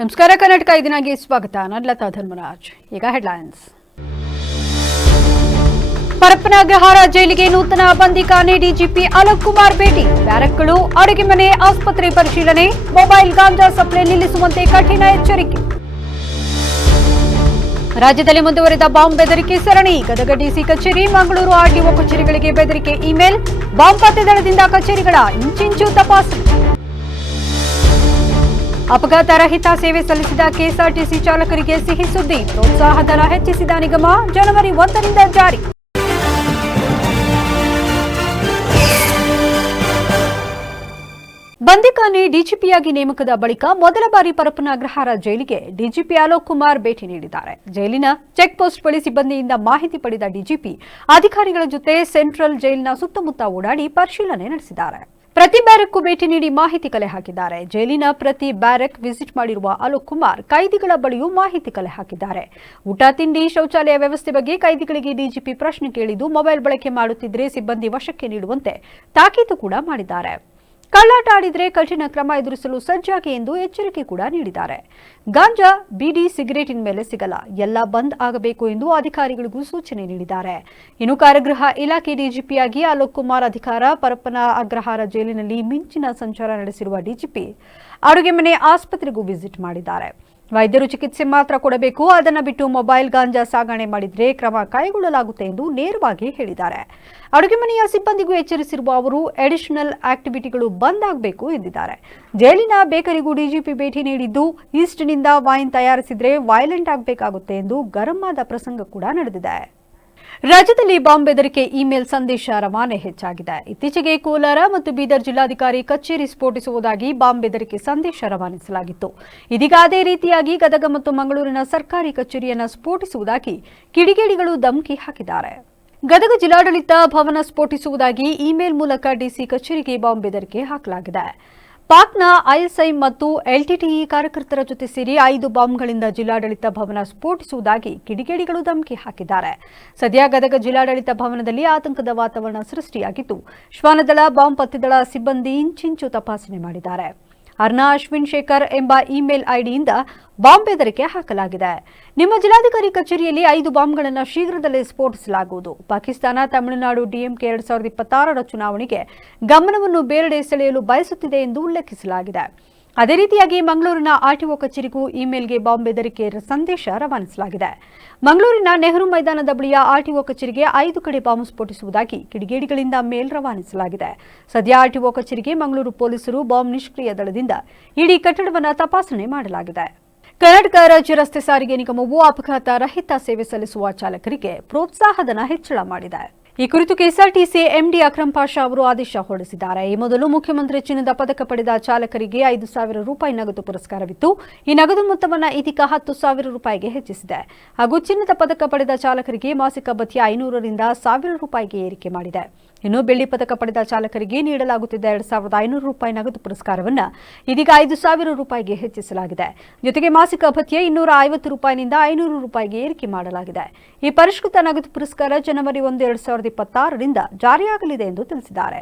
ನಮಸ್ಕಾರ ಕರ್ನಾಟಕ ಇದೀನಾಗಿ ಸ್ವಾಗತ. ನಾನು ಲತಾ ಧರ್ಮರಾಜ್. ಈಗ ಹೆಡ್ಲೈನ್ಸ್. ಪರಪ್ಪನ ಅಗ್ರಹಾರ ಜೈಲಿಗೆ ನೂತನ ಬಂದಿಖಾನೆ ಡಿಜಿಪಿ ಅಲೋಕ್ ಕುಮಾರ್ ಭೇಟಿ. ಬ್ಯಾರಕ್ಗಳು, ಅಡುಗೆ ಮನೆ, ಆಸ್ಪತ್ರೆ ಪರಿಶೀಲನೆ, ಮೊಬೈಲ್ ಗಾಂಜಾ ಸಪ್ಲೈ ನಿಲ್ಲಿಸುವಂತೆ ಕಠಿಣ ಎಚ್ಚರಿಕೆ. ರಾಜ್ಯದಲ್ಲಿ ಮುಂದುವರೆದ ಬಾಂಬ್ ಬೆದರಿಕೆ ಸರಣಿ. ಗದಗ ಡಿಸಿ ಕಚೇರಿ, ಮಂಗಳೂರು ಆರ್ಟಿಒ ಕಚೇರಿಗಳಿಗೆ ಬೆದರಿಕೆ ಇಮೇಲ್. ಬಾಂಬ್ ಪತ್ತೆ ದಳದಿಂದ ಕಚೇರಿಗಳ ಇಂಚಿಂಚು ತಪಾಸಣೆ. ಅಪಘಾತ ರಹಿತ ಸೇವೆ ಸಲ್ಲಿಸಿದ ಕೆಎಸ್ಆರ್ಟಿಸಿ ಚಾಲಕರಿಗೆ ಸಿಹಿ ಸುದ್ದಿ. ಪ್ರೋತ್ಸಾಹಧನ ಹೆಚ್ಚಿಸಿದ ನಿಗಮ ಜನವರಿ 1ರಿಂದ ಜಾರಿ. ಬಂದಿಖಾನೆ ಡಿಜಿಪಿಯಾಗಿ ನೇಮಕದ ಬಳಿಕ ಮೊದಲ ಬಾರಿ ಪರಪ್ಪನ ಅಗ್ರಹಾರ ಜೈಲಿಗೆ ಡಿಜಿಪಿ ಅಲೋಕ್ ಕುಮಾರ್ ಭೇಟಿ ನೀಡಿದ್ದಾರೆ. ಜೈಲಿನ ಚೆಕ್ ಪೋಸ್ಟ್ ಬಳಿ ಸಿಬ್ಬಂದಿಯಿಂದ ಮಾಹಿತಿ ಪಡೆದ ಡಿಜಿಪಿ ಅಧಿಕಾರಿಗಳ ಜೊತೆ ಸೆಂಟ್ರಲ್ ಜೈಲಿನ ಸುತ್ತಮುತ್ತ ಓಡಾಡಿ ಪರಿಶೀಲನೆ ನಡೆಸಿದ್ದಾರೆ. ಪ್ರತಿ ಬ್ಯಾರಕ್ಗೂ ಭೇಟಿ ನೀಡಿ ಮಾಹಿತಿ ಕಲೆ ಹಾಕಿದ್ದಾರೆ. ಜೈಲಿನ ಪ್ರತಿ ಬ್ಯಾರಕ್ ವಿಸಿಟ್ ಮಾಡಿರುವ ಅಲೋಕ್ ಕುಮಾರ್ ಕೈದಿಗಳ ಬಳಿಯೂ ಮಾಹಿತಿ ಕಲೆ ಹಾಕಿದ್ದಾರೆ. ಊಟ, ತಿಂಡಿ, ಶೌಚಾಲಯ ವ್ಯವಸ್ಥೆ ಬಗ್ಗೆ ಕೈದಿಗಳಿಗೆ ಡಿಜಿಪಿ ಪ್ರಶ್ನೆ ಕೇಳಿದ್ದು, ಮೊಬೈಲ್ ಬಳಕೆ ಮಾಡುತ್ತಿದ್ದರೆ ಸಿಬ್ಬಂದಿ ವಶಕ್ಕೆ ನೀಡುವಂತೆ ತಾಕೀತು ಕೂಡ ಮಾಡಿದ್ದಾರೆ. ಕಳ್ಳಾಟ ಆಡಿದರೆ ಕಠಿಣ ಕ್ರಮ ಎದುರಿಸಲು ಸಜ್ಜಾಗಿ ಎಂದು ಎಚ್ಚರಿಕೆ ಕೂಡ ನೀಡಿದ್ದಾರೆ. ಗಾಂಜಾ, ಬೀಡಿ, ಸಿಗರೇಟಿನ ಮೇಲೆ ಸಿಗಲ್ಲ, ಎಲ್ಲ ಬಂದ್ ಆಗಬೇಕು ಎಂದು ಅಧಿಕಾರಿಗಳಿಗೂ ಸೂಚನೆ ನೀಡಿದ್ದಾರೆ. ಇನ್ನು ಕಾರಾಗೃಹ ಇಲಾಖೆ ಡಿಜಿಪಿಯಾಗಿ ಅಲೋಕ್ ಕುಮಾರ್ ಅಧಿಕಾರ. ಪರಪ್ಪನ ಅಗ್ರಹಾರ ಜೈಲಿನಲ್ಲಿ ಮಿಂಚಿನ ಸಂಚಾರ ನಡೆಸಿರುವ ಡಿಜಿಪಿ ಅಡುಗೆ ಮನೆ, ಆಸ್ಪತ್ರೆಗೂ ವಿಸಿಟ್ ಮಾಡಿದ್ದಾರೆ. ವೈದ್ಯರು ಚಿಕಿತ್ಸೆ ಮಾತ್ರ ಕೊಡಬೇಕು, ಅದನ್ನು ಬಿಟ್ಟು ಮೊಬೈಲ್ ಗಾಂಜಾ ಸಾಗಣೆ ಮಾಡಿದರೆ ಕ್ರಮ ಕೈಗೊಳ್ಳಲಾಗುತ್ತೆ ಎಂದು ನೇರವಾಗಿ ಹೇಳಿದ್ದಾರೆ. ಅಡುಗೆ ಮನೆಯ ಸಿಬ್ಬಂದಿಗೂ ಎಚ್ಚರಿಸಿರುವ ಅವರು ಅಡಿಷನಲ್ ಆಕ್ಟಿವಿಟಿಗಳು ಬಂದ್ ಆಗಬೇಕು ಎಂದಿದ್ದಾರೆ. ಜೈಲಿನ ಬೇಕರಿಗೂ ಡಿಜಿಪಿ ಭೇಟಿ ನೀಡಿದ್ದು, ಈಸ್ಟ್ನಿಂದ ವೈನ್ ತಯಾರಿಸಿದ್ರೆ ವೈಲೆಂಟ್ ಆಗಬೇಕಾಗುತ್ತೆ ಎಂದು ಗರಂ ಆದ ಪ್ರಸಂಗ ಕೂಡ ನಡೆದಿದೆ. ರಾಜ್ಯದಲ್ಲಿ ಬಾಂಬ್ ಬೆದರಿಕೆ ಇಮೇಲ್ ಸಂದೇಶ ರವಾನೆ ಹೆಚ್ಚಾಗಿದೆ. ಇತ್ತೀಚೆಗೆ ಕೋಲಾರ ಮತ್ತು ಬೀದರ್ ಜಿಲ್ಲಾಧಿಕಾರಿ ಕಚೇರಿ ಸ್ಫೋಟಿಸುವುದಾಗಿ ಬಾಂಬ್ ಬೆದರಿಕೆ ಸಂದೇಶ ರವಾನಿಸಲಾಗಿತ್ತು. ಇದೀಗ ಅದೇ ರೀತಿಯಾಗಿ ಗದಗ ಮತ್ತು ಮಂಗಳೂರಿನ ಸರ್ಕಾರಿ ಕಚೇರಿಯನ್ನು ಸ್ಫೋಟಿಸುವುದಾಗಿ ಕಿಡಿಗೇಡಿಗಳು ಧಮಕಿ ಹಾಕಿದ್ದಾರೆ. ಗದಗ ಜಿಲ್ಲಾಡಳಿತ ಭವನ ಸ್ಫೋಟಿಸುವುದಾಗಿ ಇಮೇಲ್ ಮೂಲಕ ಡಿಸಿ ಕಚೇರಿಗೆ ಬಾಂಬ್ ಬೆದರಿಕೆ ಹಾಕಲಾಗಿದೆ. ಪಾಕ್ನ ಐಎಸ್ಐ ಮತ್ತು ಎಲ್ಟಿಟಿಇ ಕಾರ್ಯಕರ್ತರ ಜೊತೆ ಸೇರಿ 5 ಬಾಂಬ್ಗಳಿಂದ ಜಿಲ್ಲಾಡಳಿತ ಭವನ ಸ್ಫೋಟಿಸುವುದಾಗಿ ಕಿಡಿಗೇಡಿಗಳು ಧಮಕಿ ಹಾಕಿದ್ದಾರೆ. ಸದ್ಯ ಗದಗ ಜಿಲ್ಲಾಡಳಿತ ಭವನದಲ್ಲಿ ಆತಂಕದ ವಾತಾವರಣ ಸೃಷ್ಟಿಯಾಗಿದ್ದು, ಶ್ವಾನದಳ, ಬಾಂಬ್ ಪತ್ತೆದಳ ಸಿಬ್ಬಂದಿ ಇಂಚಿಂಚು ತಪಾಸಣೆ ಮಾಡಿದ್ದಾರೆ. ಅರ್ನಾ ಅಶ್ವಿನ್ ಶೇಖರ್ ಎಂಬ ಇಮೇಲ್ ಐಡಿಯಿಂದ ಬಾಂಬ್ ಬೆದರಿಕೆ ಹಾಕಲಾಗಿದೆ. ನಿಮ್ಮ ಜಿಲ್ಲಾಧಿಕಾರಿ ಕಚೇರಿಯಲ್ಲಿ 5 ಬಾಂಬ್ಗಳನ್ನು ಶೀಘ್ರದಲ್ಲೇ ಸ್ಫೋಟಿಸಲಾಗುವುದು. ಪಾಕಿಸ್ತಾನ ತಮಿಳುನಾಡು ಡಿಎಂಕೆ 2026ರ ಚುನಾವಣೆಗೆ ಗಮನವನ್ನು ಬೇರೆಡೆ ಸೆಳೆಯಲು ಬಯಸುತ್ತಿದೆ ಎಂದು ಉಲ್ಲೇಖಿಸಲಾಗಿದೆ. ಅದೇ ರೀತಿಯಾಗಿ ಮಂಗಳೂರಿನ ಆರ್ಟಿಒ ಕಚೇರಿಗೂ ಇಮೇಲ್ಗೆ ಬಾಂಬ್ ಬೆದರಿಕೆ ಸಂದೇಶ ರವಾನಿಸಲಾಗಿದೆ. ಮಂಗಳೂರಿನ ನೆಹರು ಮೈದಾನದ ಬಳಿಯ ಆರ್ಟಿಒ ಕಚೇರಿಗೆ 5 ಕಡೆ ಬಾಂಬ್ ಸ್ಫೋಟಿಸುವುದಾಗಿ ಕಿಡಿಗೇಡಿಗಳಿಂದ ಮೇಲ್ ರವಾನಿಸಲಾಗಿದೆ. ಸದ್ಯ ಆರ್ಟಿಒ ಕಚೇರಿಗೆ ಮಂಗಳೂರು ಪೊಲೀಸರು ಬಾಂಬ್ ನಿಷ್ಕ್ರಿಯ ದಳದಿಂದ ಇಡೀ ಕಟ್ಟಡವನ್ನು ತಪಾಸಣೆ ಮಾಡಲಾಗಿದೆ. ಕರ್ನಾಟಕ ರಾಜ್ಯ ರಸ್ತೆ ಸಾರಿಗೆ ನಿಗಮವು ಅಪಘಾತ ರಹಿತ ಸೇವೆ ಸಲ್ಲಿಸುವ ಚಾಲಕರಿಗೆ ಪ್ರೋತ್ಸಾಹಧನ ಹೆಚ್ಚಳ ಮಾಡಿದೆ. ಈ ಕುರಿತು ಕೆಎಸ್ಆರ್ಟಿಸಿ ಎಂಡಿ ಅಕ್ರಮ್ ಪಾಷಾ ಅವರು ಆದೇಶ ಹೊರಡಿಸಿದ್ದಾರೆ. ಈ ಮೊದಲು ಮುಖ್ಯಮಂತ್ರಿ ಚಿನ್ನದ ಪದಕ ಪಡೆದ ಚಾಲಕರಿಗೆ 5,000 ರೂಪಾಯಿ ನಗದು ಪುರಸ್ಕಾರವಿತ್ತು. ಈ ನಗದು ಮೊತ್ತವನ್ನು ಇದೀಗ 10,000 ರೂಪಾಯಿಗೆ ಹೆಚ್ಚಿಸಿದೆ. ಹಾಗೂ ಚಿನ್ನದ ಪದಕ ಪಡೆದ ಚಾಲಕರಿಗೆ ಮಾಸಿಕ ಭತ್ಯೆ 500ರಿಂದ 1,000 ರೂಪಾಯಿಗೆ ಏರಿಕೆ ಮಾಡಿದೆ. ಇನ್ನು ಬೆಳ್ಳಿ ಪದಕ ಪಡೆದ ಚಾಲಕರಿಗೆ ನೀಡಲಾಗುತ್ತಿದ್ದ 2,500 ರೂಪಾಯಿ ನಗದು ಪುರಸ್ಕಾರವನ್ನು ಇದೀಗ 5,000 ರೂಪಾಯಿಗೆ ಹೆಚ್ಚಿಸಲಾಗಿದೆ. ಜೊತೆಗೆ ಮಾಸಿಕ ಭತ್ಯೆ 250 ರೂಪಾಯಿನಿಂದ 500 ರೂಪಾಯಿಗೆ ಏರಿಕೆ ಮಾಡಲಾಗಿದೆ. ಈ ಪರಿಷ್ಕೃತ ನಗದು ಪುರಸ್ಕಾರ ಜನವರಿ 1, 2026ರಿಂದ ಜಾರಿಯಾಗಲಿದೆ ಎಂದು ತಿಳಿಸಿದ್ದಾರೆ.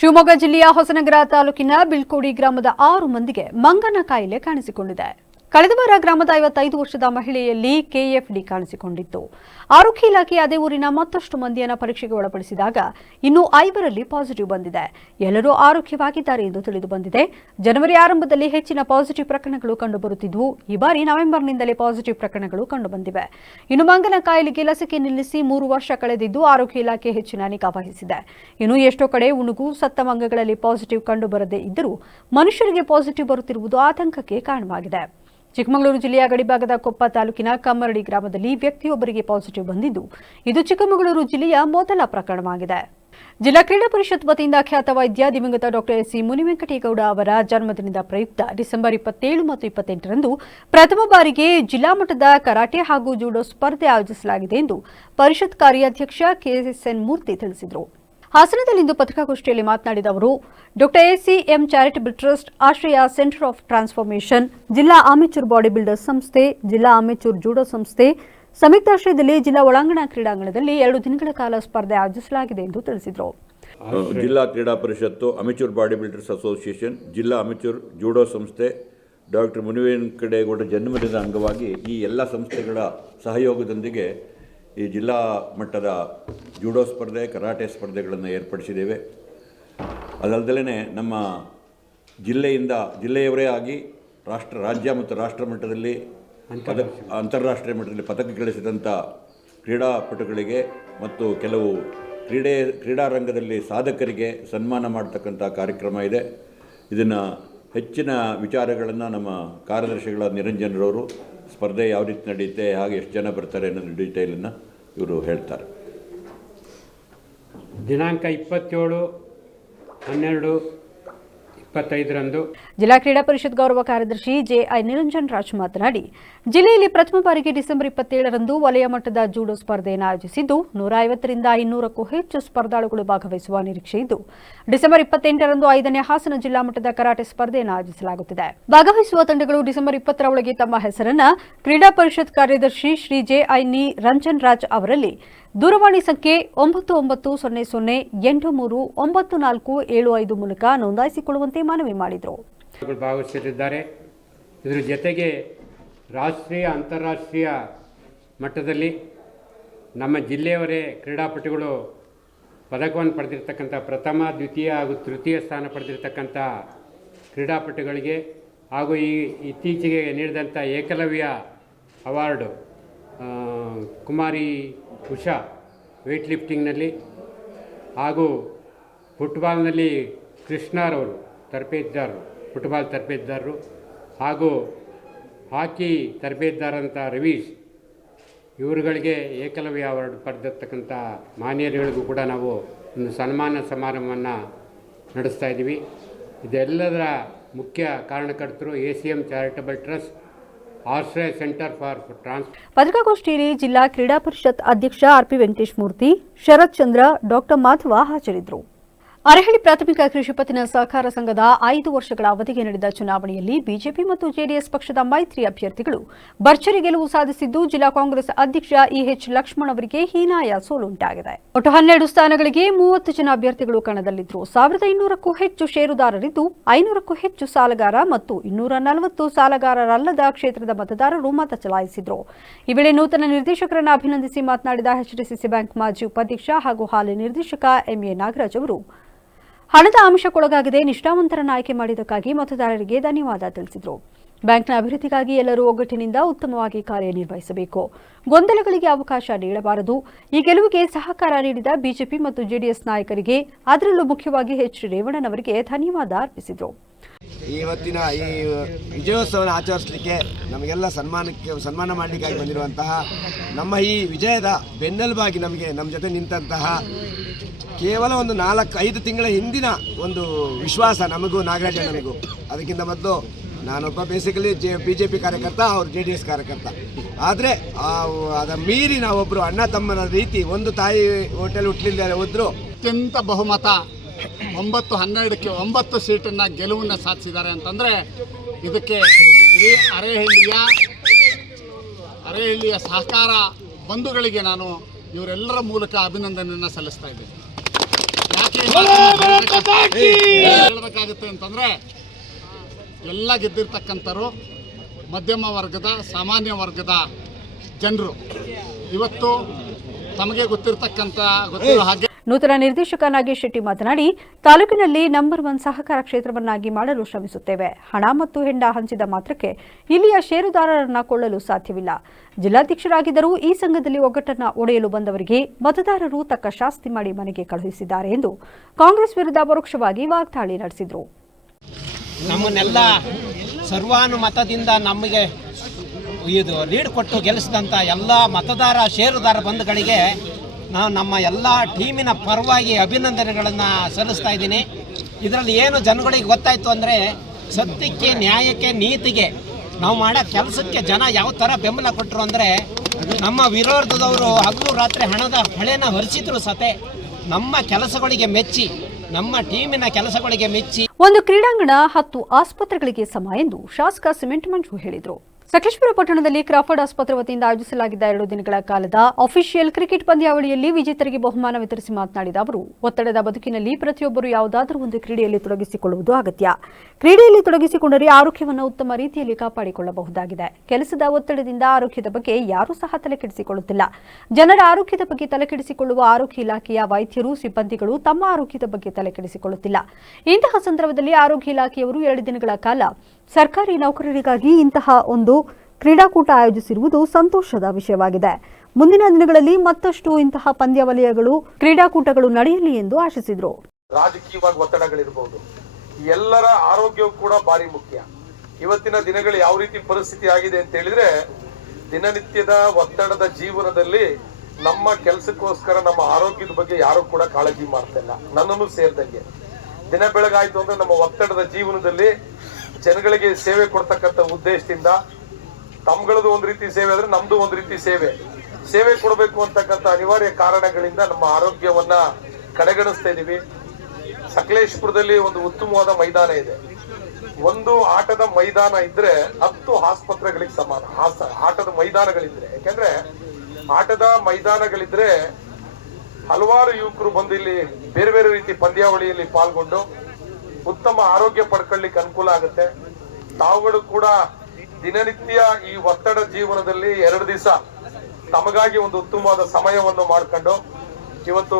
ಶಿವಮೊಗ್ಗ ಜಿಲ್ಲೆಯ ಹೊಸನಗರ ತಾಲೂಕಿನ ಬಿಳ್ಕೋಡಿ ಗ್ರಾಮದ 6 ಮಂದಿಗೆ ಮಂಗನ ಕಾಯಿಲೆ ಕಾಣಿಸಿಕೊಂಡಿದೆ. ಕಳೆದ ವಾರ ಗ್ರಾಮದ 55 ವರ್ಷದ ಮಹಿಳೆಯಲ್ಲಿ ಕೆಎಫ್ಡಿ ಕಾಣಿಸಿಕೊಂಡಿತ್ತು. ಆರೋಗ್ಯ ಇಲಾಖೆ ಅದೇ ಊರಿನ ಮತ್ತಷ್ಟು ಮಂದಿಯನ್ನು ಪರೀಕ್ಷೆಗೆ ಒಳಪಡಿಸಿದಾಗ ಇನ್ನೂ 5ರಲ್ಲಿ ಪಾಸಿಟಿವ್ ಬಂದಿದೆ. ಎಲ್ಲರೂ ಆರೋಗ್ಯವಾಗಿದ್ದಾರೆ ಎಂದು ತಿಳಿದು ಬಂದಿದೆ. ಜನವರಿ ಆರಂಭದಲ್ಲಿ ಹೆಚ್ಚಿನ ಪಾಸಿಟಿವ್ ಪ್ರಕರಣಗಳು ಕಂಡುಬರುತ್ತಿದ್ದವು. ಈ ಬಾರಿ ನವೆಂಬರ್ನಿಂದಲೇ ಪಾಸಿಟಿವ್ ಪ್ರಕರಣಗಳು ಕಂಡುಬಂದಿವೆ. ಇನ್ನು ಮಂಗನ ಕಾಯಿಲೆಗೆ ಲಸಿಕೆ ನಿಲ್ಲಿಸಿ 3 ವರ್ಷ ಕಳೆದಿದ್ದು ಆರೋಗ್ಯ ಇಲಾಖೆ ಹೆಚ್ಚಿನ ನಿಗಾ ವಹಿಸಿದೆ. ಇನ್ನು ಎಷ್ಟೋ ಕಡೆ ಉಣುಗು, ಸತ್ತ ಮಂಗಗಳಲ್ಲಿ ಪಾಸಿಟಿವ್ ಕಂಡುಬರದೇ ಇದ್ದರೂ ಮನುಷ್ಯರಿಗೆ ಪಾಸಿಟಿವ್ ಬರುತ್ತಿರುವುದು ಆತಂಕಕ್ಕೆ ಕಾರಣವಾಗಿದೆ. ಚಿಕ್ಕಮಗಳೂರು ಜಿಲ್ಲೆಯ ಗಡಿಭಾಗದ ಕೊಪ್ಪ ತಾಲೂಕಿನ ಕಮ್ಮರಡಿ ಗ್ರಾಮದಲ್ಲಿ ವ್ಯಕ್ತಿಯೊಬ್ಬರಿಗೆ ಪಾಸಿಟಿವ್ ಬಂದಿದ್ದು, ಇದು ಚಿಕ್ಕಮಗಳೂರು ಜಿಲ್ಲೆಯ ಮೊದಲ ಪ್ರಕರಣವಾಗಿದೆ. ಜಿಲ್ಲಾ ಕ್ರೀಡಾ ಪರಿಷತ್ ವತಿಯಿಂದ ಖ್ಯಾತ ವೈದ್ಯ ದಿವಂಗತ ಡಾಕ್ಟರ್ ಎಸ್ ಸಿ ಮುನಿವೆಂಕಟೇಗೌಡ ಅವರ ಜನ್ಮದಿನದ ಪ್ರಯುಕ್ತ ಡಿಸೆಂಬರ್ 27 ಮತ್ತು 28ರಂದು ಪ್ರಥಮ ಬಾರಿಗೆ ಜಿಲ್ಲಾ ಮಟ್ಟದ ಕರಾಟೆ ಹಾಗೂ ಜೂಡೋ ಸ್ಪರ್ಧೆ ಆಯೋಜಿಸಲಾಗಿದೆ ಎಂದು ಪರಿಷತ್ ಕಾರ್ಯಾಧ್ಯಕ್ಷ ಕೆಎಸ್ಎನ್ ಮೂರ್ತಿ ತಿಳಿಸಿದರು. ಹಾಸನದಲ್ಲಿಂದು ಪತ್ರಿಕಾಗೋಷ್ಠಿಯಲ್ಲಿ ಮಾತನಾಡಿದ ಅವರು, ಡಾಕ್ಟರ್ ಎಸಿಎಂ ಚಾರಿಟಬಲ್ ಟ್ರಸ್ಟ್, ಆಶ್ರಯ ಸೆಂಟರ್ ಆಫ್ ಟ್ರಾನ್ಸ್ಫಾರ್ಮೇಷನ್, ಜಿಲ್ಲಾ ಅಮೆಚೂರ್ ಬಾಡಿ ಬಿಲ್ಡರ್ ಸಂಸ್ಥೆ, ಜಿಲ್ಲಾ ಅಮೆಚೂರ್ ಜೂಡೋ ಸಂಸ್ಥೆ ಸಂಯುಕ್ತಾಶ್ರಯದಲ್ಲಿ ಜಿಲ್ಲಾ ಒಳಾಂಗಣ ಕ್ರೀಡಾಂಗಣದಲ್ಲಿ 2 ದಿನಗಳ ಕಾಲ ಸ್ಪರ್ಧೆ ಆಯೋಜಿಸಲಾಗಿದೆ ಎಂದು ತಿಳಿಸಿದರು. ಜಿಲ್ಲಾ ಕ್ರೀಡಾ ಪರಿಷತ್ತು, ಅಮೆಚೂರ್ ಬಾಡಿ ಬಿಲ್ಡರ್ಸ್ ಅಸೋಸಿಯೇಷನ್, ಜಿಲ್ಲಾ ಅಮೆಚೂರ್ ಜೂಡೋ ಸಂಸ್ಥೆ ಡಾಕ್ಟರ್ ಮುನಿವೆಂಕಟೇಗೌಡ ಜನ್ಮದಿನದ ಅಂಗವಾಗಿ ಈ ಎಲ್ಲ ಸಂಸ್ಥೆಗಳ ಸಹಯೋಗದೊಂದಿಗೆ ಈ ಜಿಲ್ಲಾ ಮಟ್ಟದ ಜೂಡೋ ಸ್ಪರ್ಧೆ, ಕರಾಟೆ ಸ್ಪರ್ಧೆಗಳನ್ನು ಏರ್ಪಡಿಸಿದ್ದೇವೆ. ಅದಲ್ಲದೆ ನಮ್ಮ ಜಿಲ್ಲೆಯವರೇ ಆಗಿ ರಾಜ್ಯ ಮತ್ತು ರಾಷ್ಟ್ರ ಮಟ್ಟದಲ್ಲಿ ಅಂತಾರಾಷ್ಟ್ರೀಯ ಮಟ್ಟದಲ್ಲಿ ಪದಕ ಗಳಿಸಿದಂಥ ಕ್ರೀಡಾಪಟುಗಳಿಗೆ ಮತ್ತು ಕೆಲವು ಕ್ರೀಡಾರಂಗದಲ್ಲಿ ಸಾಧಕರಿಗೆ ಸನ್ಮಾನ ಮಾಡತಕ್ಕಂಥ ಕಾರ್ಯಕ್ರಮ ಇದೆ. ಇದನ್ನು ಹೆಚ್ಚಿನ ವಿಚಾರಗಳನ್ನು ನಮ್ಮ ಕಾರ್ಯದರ್ಶಿಗಳ ನಿರಂಜನರವರು ಸ್ಪರ್ಧೆ ಯಾವ ರೀತಿ ನಡೆಯುತ್ತೆ, ಹಾಗೆ ಎಷ್ಟು ಜನ ಬರ್ತಾರೆ ಅನ್ನೋದು ಡೀಟೇಲನ್ನು ಇವರು ಹೇಳ್ತಾರೆ. ದಿನಾಂಕ 27/12/25 ಜಿಲ್ಲಾ ಕ್ರೀಡಾ ಪರಿಷತ್ ಗೌರವ ಕಾರ್ಯದರ್ಶಿ ಜೆಐ ನಿರಂಜನ್ ರಾಜ್ ಮಾತನಾಡಿ, ಜಿಲ್ಲೆಯಲ್ಲಿ ಪ್ರಥಮ ಬಾರಿಗೆ ಡಿಸೆಂಬರ್ 27ರಂದು ವಲಯ ಮಟ್ಟದ ಜೂಡೋ ಸ್ಪರ್ಧೆಯನ್ನು ಆಯೋಜಿಸಿದ್ದು 150ರಿಂದ 200ಕ್ಕೂ ಹೆಚ್ಚು ಸ್ಪರ್ಧಾಳುಗಳು ಭಾಗವಹಿಸುವ ನಿರೀಕ್ಷೆ ಇದ್ದು, ಡಿಸೆಂಬರ್ 28ರಂದು 5ನೇ ಹಾಸನ ಜಿಲ್ಲಾ ಮಟ್ಟದ ಕರಾಟೆ ಸ್ಪರ್ಧೆಯನ್ನು ಆಯೋಜಿಸಲಾಗುತ್ತಿದೆ. ಭಾಗವಹಿಸುವ ತಂಡಗಳು ಡಿಸೆಂಬರ್ 20ರ ಒಳಗೆ ತಮ್ಮ ಹೆಸರನ್ನು ಕ್ರೀಡಾ ಪರಿಷತ್ ಕಾರ್ಯದರ್ಶಿ ಶ್ರೀ ಜೆಐ ನಿರಂಜನ್ ರಾಜ್ ಅವರಲ್ಲಿ ದೂರವಾಣಿ ಸಂಖ್ಯೆ 9900839475 ಮೂಲಕ ನೋಂದಾಯಿಸಿಕೊಳ್ಳುವಂತೆ ಮನವಿ ಮಾಡಿದರು. ಭಾಗವಹಿಸಲಿದ್ದಾರೆ. ಇದರ ಜೊತೆಗೆ ರಾಷ್ಟ್ರೀಯ ಅಂತಾರಾಷ್ಟ್ರೀಯ ಮಟ್ಟದಲ್ಲಿ ನಮ್ಮ ಜಿಲ್ಲೆಯವರೇ ಕ್ರೀಡಾಪಟುಗಳು ಪದಕವನ್ನು ಪಡೆದಿರ್ತಕ್ಕಂಥ ಪ್ರಥಮ, ದ್ವಿತೀಯ ಹಾಗೂ ತೃತೀಯ ಸ್ಥಾನ ಪಡೆದಿರ್ತಕ್ಕಂಥ ಕ್ರೀಡಾಪಟುಗಳಿಗೆ ಹಾಗೂ ಇತ್ತೀಚೆಗೆ ನೀಡಿದಂಥ ಏಕಲವ್ಯ ಅವಾರ್ಡು ಕುಮಾರಿ ಉಷಾ ವೆಯ್ಟ್ ಲಿಫ್ಟಿಂಗ್ನಲ್ಲಿ ಹಾಗೂ ಫುಟ್ಬಾಲ್ನಲ್ಲಿ ಕೃಷ್ಣರವರು ಫುಟ್ಬಾಲ್ ತರಬೇತುದಾರರು ಹಾಗೂ ಹಾಕಿ ತರಬೇತುದಾರಂಥ ರವೀಶ್ ಇವರುಗಳಿಗೆ ಏಕಲವ್ಯ ಅವಾರ್ಡ್ ಪಡೆದಿರ್ತಕ್ಕಂಥ ಮಾನ್ಯರುಗಳಿಗೂ ಕೂಡ ನಾವು ಒಂದು ಸನ್ಮಾನ ಸಮಾರಂಭವನ್ನು ನಡೆಸ್ತಾ ಇದ್ದೀವಿ. ಇದೆಲ್ಲದರ ಮುಖ್ಯ ಕಾರಣಕರ್ತರು ACM ಚಾರಿಟಬಲ್ ಟ್ರಸ್ಟ್, ಆಶ್ರಯ ಸೆಂಟರ್ ಫಾರ್ ಪತ್ರಿಕಾಗೋಷ್ಠಿಯಲ್ಲಿ ಜಿಲ್ಲಾ ಕ್ರೀಡಾ ಪರಿಷತ್ ಅಧ್ಯಕ್ಷ RP ವೆಂಕಟೇಶ್ ಮೂರ್ತಿ, ಶರತ್ ಚಂದ್ರ, ಡಾಕ್ಟರ್ ಮಾಧವ ಹಾಜರಿದ್ದರು. ಅರಹಳ್ಳಿ ಪ್ರಾಥಮಿಕ ಕೃಷಿ ಪತ್ತಿನ ಸಹಕಾರ ಸಂಘದ 5 ವರ್ಷಗಳ ಅವಧಿಗೆ ನಡೆದ ಚುನಾವಣೆಯಲ್ಲಿ ಬಿಜೆಪಿ ಮತ್ತು ಜೆಡಿಎಸ್ ಪಕ್ಷದ ಮೈತ್ರಿ ಅಭ್ಯರ್ಥಿಗಳು ಭರ್ಜರಿ ಗೆಲುವು ಸಾಧಿಸಿದ್ದು, ಜಿಲ್ಲಾ ಕಾಂಗ್ರೆಸ್ ಅಧ್ಯಕ್ಷ EH ಲಕ್ಷ್ಮಣ್ ಅವರಿಗೆ ಹೀನಾಯ ಸೋಲುಂಟಾಗಿದೆ. ಒಟ್ಟು 12 ಸ್ಥಾನಗಳಿಗೆ 30 ಜನ ಅಭ್ಯರ್ಥಿಗಳು ಕಣದಲ್ಲಿದ್ದರು. 1200ಕ್ಕೂ ಹೆಚ್ಚು ಷೇರುದಾರರಿದ್ದು, 500ಕ್ಕೂ ಹೆಚ್ಚು ಸಾಲಗಾರ ಮತ್ತು 240 ಸಾಲಗಾರರಲ್ಲದ ಕ್ಷೇತ್ರದ ಮತದಾರರು ಮತ ಚಲಾಯಿಸಿದರು. ಈ ವೇಳೆ ನೂತನ ನಿರ್ದೇಶಕರನ್ನು ಅಭಿನಂದಿಸಿ ಮಾತನಾಡಿದ HDCC ಬ್ಯಾಂಕ್ ಮಾಜಿ ಉಪಾಧ್ಯಕ್ಷ ಹಾಗೂ ಹಾಲಿ ನಿರ್ದೇಶಕ MA ನಾಗರಾಜ್ ಅವರು, ಹಣದ ಅಂಶಕ್ಕೊಳಗಾಗದೆ ನಿಷ್ಠಾವಂತರನ್ನು ಆಯ್ಕೆ ಮಾಡಿದ್ದಕ್ಕಾಗಿ ಮತದಾರರಿಗೆ ಧನ್ಯವಾದ ತಿಳಿಸಿದರು. ಬ್ಯಾಂಕ್ನ ಅಭಿವೃದ್ಧಿಗಾಗಿ ಎಲ್ಲರೂ ಒಗ್ಗಟ್ಟಿನಿಂದ ಉತ್ತಮವಾಗಿ ಕಾರ್ಯನಿರ್ವಹಿಸಬೇಕು, ಗೊಂದಲಗಳಿಗೆ ಅವಕಾಶ ನೀಡಬಾರದು. ಈ ಗೆಲುವಿಗೆ ಸಹಕಾರ ನೀಡಿದ ಬಿಜೆಪಿ ಮತ್ತು ಜೆಡಿಎಸ್ ನಾಯಕರಿಗೆ, ಅದರಲ್ಲೂ ಮುಖ್ಯವಾಗಿ H. ರೇವಣ್ಣನವರಿಗೆ ಧನ್ಯವಾದ ಅರ್ಪಿಸಿದರು. ಇವತ್ತಿನ ಈ ವಿಜಯೋತ್ಸವನ ಆಚರಿಸಲಿಕ್ಕೆ ನಮಗೆಲ್ಲ ಸನ್ಮಾನ ಮಾಡಲಿಕ್ಕಾಗಿ ಬಂದಿರುವಂತಹ ನಮ್ಮ ಈ ವಿಜಯದ ಬೆನ್ನೆಲುಬಾಗಿ ನಮ್ಮ ಜೊತೆ ನಿಂತಹ ಕೇವಲ ಒಂದು 4-5 ತಿಂಗಳ ಹಿಂದಿನ ಒಂದು ವಿಶ್ವಾಸ ನಮಗೂ ನಾಗರಾಜಣ್ಣನಿಗೂ. ಅದಕ್ಕಿಂತ ಮೊದಲು ನಾನೊಬ್ಬ ಬೇಸಿಕಲಿ BJP ಕಾರ್ಯಕರ್ತ, ಅವರು JDS ಕಾರ್ಯಕರ್ತ. ಆದರೆ ಅದರ ಮೀರಿ ನಾವೊಬ್ಬರು ಅಣ್ಣ ತಮ್ಮನ ರೀತಿ ಒಂದು ತಾಯಿ ಹೋಟೆಲ್ ಹುಟ್ಟಲಿದ್ದಾರೆ ಹೋದ್ರು. ಅತ್ಯಂತ ಬಹುಮತ 9-12ಕ್ಕೆ 9 ಸೀಟನ್ನು ಗೆಲುವನ್ನು ಸಾಧಿಸಿದ್ದಾರೆ ಅಂತಂದರೆ ಇದಕ್ಕೆ ಇಡೀ ಅರೆಹಳ್ಳಿಯ ಸಹಕಾರ ಬಂಧುಗಳಿಗೆ ನಾನು ಇವರೆಲ್ಲರ ಮೂಲಕ ಅಭಿನಂದನೆಯನ್ನು ಸಲ್ಲಿಸ್ತಾ ಇದ್ದೇನೆ. ಯಾಕೆ ಹೇಳಬೇಕಾಗುತ್ತೆ ಅಂತಂದರೆ, ಎಲ್ಲ ಗೆದ್ದಿರ್ತಕ್ಕಂಥರು ಮಧ್ಯಮ ವರ್ಗದ, ಸಾಮಾನ್ಯ ವರ್ಗದ ಜನರು. ಇವತ್ತು ತಮಗೆ ಗೊತ್ತಿರೋ ಹಾಗೆ ನೂತನ ನಿರ್ದೇಶಕ ನಾಗೇಶ್ ಶೆಟ್ಟಿ ಮಾತನಾಡಿ, ತಾಲೂಕಿನಲ್ಲಿ ನಂಬರ್ 1 ಸಹಕಾರ ಕ್ಷೇತ್ರವನ್ನಾಗಿ ಮಾಡಲು ಶ್ರಮಿಸುತ್ತೇವೆ. ಹಣ ಮತ್ತು ಹೆಂಡ ಹಂಚಿದ ಮಾತ್ರಕ್ಕೆ ಇಲ್ಲಿಯ ಷೇರುದಾರರನ್ನ ಕೊಳ್ಳಲು ಸಾಧ್ಯವಿಲ್ಲ. ಜಿಲ್ಲಾಧ್ಯಕ್ಷರಾಗಿದ್ದರೂ ಈ ಸಂಘದಲ್ಲಿ ಒಗ್ಗಟ್ಟನ್ನು ಒಡೆಯಲು ಬಂದವರಿಗೆ ಮತದಾರರು ತಕ್ಕ ಶಾಸ್ತಿ ಮಾಡಿ ಮನೆಗೆ ಕಳುಹಿಸಿದ್ದಾರೆ ಎಂದು ಕಾಂಗ್ರೆಸ್ ವಿರುದ್ಧ ಪರೋಕ್ಷವಾಗಿ ವಾಗ್ದಾಳಿ ನಡೆಸಿದರು. ನಮ್ಮನ್ನೆಲ್ಲ ಸರ್ವಾನುಮತದಿಂದ ನಮಗೆ ಇದು ಲೀಡ್ ಕೊಟ್ಟು ಗೆಲ್ಲಿಸಿದಂಥ ಎಲ್ಲ ಮತದಾರ ಷೇರುದಾರ ಬಂಧುಗಳಿಗೆ ನಾನು ನಮ್ಮ ಎಲ್ಲ ಟೀಮಿನ ಪರವಾಗಿ ಅಭಿನಂದನೆಗಳನ್ನು ಸಲ್ಲಿಸ್ತಾ ಇದ್ದೀನಿ. ಇದರಲ್ಲಿ ಏನು ಜನಗಳಿಗೆ ಗೊತ್ತಾಯಿತು ಅಂದರೆ, ಸತ್ಯಕ್ಕೆ, ನ್ಯಾಯಕ್ಕೆ, ನೀತಿಗೆ ನಾವು ಮಾಡೋ ಕೆಲಸಕ್ಕೆ ಜನ ಯಾವ ಥರ ಬೆಂಬಲ ಕೊಟ್ಟರು ಅಂದರೆ, ನಮ್ಮ ವಿರೋಧದವರು ಹಗಲು ರಾತ್ರಿ ಹಣದ ಹೊಳೆನ ಹೊರಿಸಿದ್ರು ಸತೆ ನಮ್ಮ ಕೆಲಸಗಳಿಗೆ ಮೆಚ್ಚಿ, ನಮ್ಮ ಟೀಮಿನ ಕೆಲಸಗಳಿಗೆ ಮೆಚ್ಚಿ. ಒಂದು ಕ್ರೀಡಾಂಗಣ 10 ಆಸ್ಪತ್ರೆಗಳಿಗೆ ಸಮ ಎಂದು ಶಾಸಕ ಸಿಮೆಂಟ್ ಮಂಜು ಹೇಳಿದರು. ಸಕಲೇಶಪುರ ಪಟ್ಟಣದಲ್ಲಿ ಕ್ರಾಫರ್ಡ್ ಆಸ್ಪತ್ರೆ ವತಿಯಿಂದ ಆಯೋಜಿಸಲಾಗಿದ್ದ 2 ದಿನಗಳ ಕಾಲದ ಅಫಿಷಿಯಲ್ ಕ್ರಿಕೆಟ್ ಪಂದ್ಯಾವಳಿಯಲ್ಲಿ ವಿಜೇತರಿಗೆ ಬಹುಮಾನ ವಿತರಿಸಿ ಮಾತನಾಡಿದ ಅವರು, ಒತ್ತಡದ ಬದುಕಿನಲ್ಲಿ ಪ್ರತಿಯೊಬ್ಬರು ಯಾವುದಾದರೂ ಒಂದು ಕ್ರೀಡೆಯಲ್ಲಿ ತೊಡಗಿಸಿಕೊಳ್ಳುವುದು ಅಗತ್ಯ. ಕ್ರೀಡೆಯಲ್ಲಿ ತೊಡಗಿಸಿಕೊಂಡರೆ ಆರೋಗ್ಯವನ್ನು ಉತ್ತಮ ರೀತಿಯಲ್ಲಿ ಕಾಪಾಡಿಕೊಳ್ಳಬಹುದಾಗಿದೆ. ಕೆಲಸದ ಒತ್ತಡದಿಂದ ಆರೋಗ್ಯದ ಬಗ್ಗೆ ಯಾರೂ ಸಹ ತಲೆಕೆಡಿಸಿಕೊಳ್ಳುತ್ತಿಲ್ಲ. ಜನರ ಆರೋಗ್ಯದ ಬಗ್ಗೆ ತಲೆಕೆಡಿಸಿಕೊಳ್ಳುವ ಆರೋಗ್ಯ ಇಲಾಖೆಯ ವೈದ್ಯರು, ಸಿಬ್ಬಂದಿಗಳು ತಮ್ಮ ಆರೋಗ್ಯದ ಬಗ್ಗೆ ತಲೆಕೆಡಿಸಿಕೊಳ್ಳುತ್ತಿಲ್ಲ. ಇಂತಹ ಸಂದರ್ಭದಲ್ಲಿ ಆರೋಗ್ಯ ಇಲಾಖೆಯವರು 2 ದಿನಗಳ ಕಾಲ ಸರ್ಕಾರಿ ನೌಕರರಿಗಾಗಿ ಇಂತಹ ಒಂದು ಕ್ರೀಡಾಕೂಟ ಆಯೋಜಿಸಿರುವುದು ಸಂತೋಷದ ವಿಷಯವಾಗಿದೆ. ಮುಂದಿನ ದಿನಗಳಲ್ಲಿ ಮತ್ತಷ್ಟು ಇಂತಹ ಪಂದ್ಯಾವಳಿಗಳು, ಕ್ರೀಡಾಕೂಟಗಳು ನಡೆಯಲಿ ಎಂದು ಆಶಿಸಿದರು. ರಾಜಕೀಯವಾಗಿ ಒತ್ತಡಗಳಿರಬಹುದು, ಎಲ್ಲರ ಆರೋಗ್ಯವು ಕೂಡ ಭಾರಿ ಮುಖ್ಯ. ಇವತ್ತಿನ ದಿನಗಳು ಯಾವ ರೀತಿ ಪರಿಸ್ಥಿತಿ ಆಗಿದೆ ಅಂತ ಹೇಳಿದ್ರೆ, ದಿನನಿತ್ಯದ ಒತ್ತಡದ ಜೀವನದಲ್ಲಿ ನಮ್ಮ ಕೆಲಸಕ್ಕೋಸ್ಕರ ನಮ್ಮ ಆರೋಗ್ಯದ ಬಗ್ಗೆ ಯಾರು ಕೂಡ ಕಾಳಜಿ ಮಾಡ್ತಾ ಇಲ್ಲ, ನನ್ನನ್ನು ಸೇರಿದಂಗೆ. ದಿನ ಬೆಳಗಾಯ್ತು ಅಂದ್ರೆ ನಮ್ಮ ಒತ್ತಡದ ಜೀವನದಲ್ಲಿ ಜನಗಳಿಗೆ ಸೇವೆ ಕೊಡ್ತಕ್ಕಂಥ ಉದ್ದೇಶದಿಂದ ತಮ್ಗಳದ್ದು ಒಂದು ರೀತಿ ಸೇವೆ ಆದ್ರೆ ನಮ್ದು ಒಂದು ರೀತಿ ಸೇವೆ ಕೊಡಬೇಕು ಅಂತಕ್ಕಂಥ ಅನಿವಾರ್ಯ ಕಾರಣಗಳಿಂದ ನಮ್ಮ ಆರೋಗ್ಯವನ್ನ ಕಡೆಗಣಿಸ್ತಾ ಇದೀವಿ. ಸಕಲೇಶಪುರದಲ್ಲಿ ಒಂದು ಉತ್ತಮವಾದ ಮೈದಾನ ಇದೆ. ಒಂದು ಆಟದ ಮೈದಾನ ಇದ್ರೆ 10 ಆಸ್ಪತ್ರೆಗಳಿಗೆ ಸಮಾನ. ಆಟದ ಮೈದಾನಗಳಿದ್ರೆ, ಯಾಕೆಂದ್ರೆ ಆಟದ ಮೈದಾನಗಳಿದ್ರೆ ಹಲವಾರು ಯುವಕರು ಬಂದು ಇಲ್ಲಿ ಬೇರೆ ಬೇರೆ ರೀತಿ ಪಂದ್ಯಾವಳಿಯಲ್ಲಿ ಪಾಲ್ಗೊಂಡು ಉತ್ತಮ ಆರೋಗ್ಯ ಪಡ್ಕೊಳ್ಳಿಕ್ಕೆ ಅನುಕೂಲ ಆಗುತ್ತೆ. ತಾವುಗಳು ಕೂಡ ದಿನನಿತ್ಯ ಈ ಒತ್ತಡ ಜೀವನದಲ್ಲಿ 2 ದಿವಸ ತಮಗಾಗಿ ಒಂದು ಉತ್ತಮವಾದ ಸಮಯವನ್ನು ಮಾಡಿಕೊಂಡು ಇವತ್ತು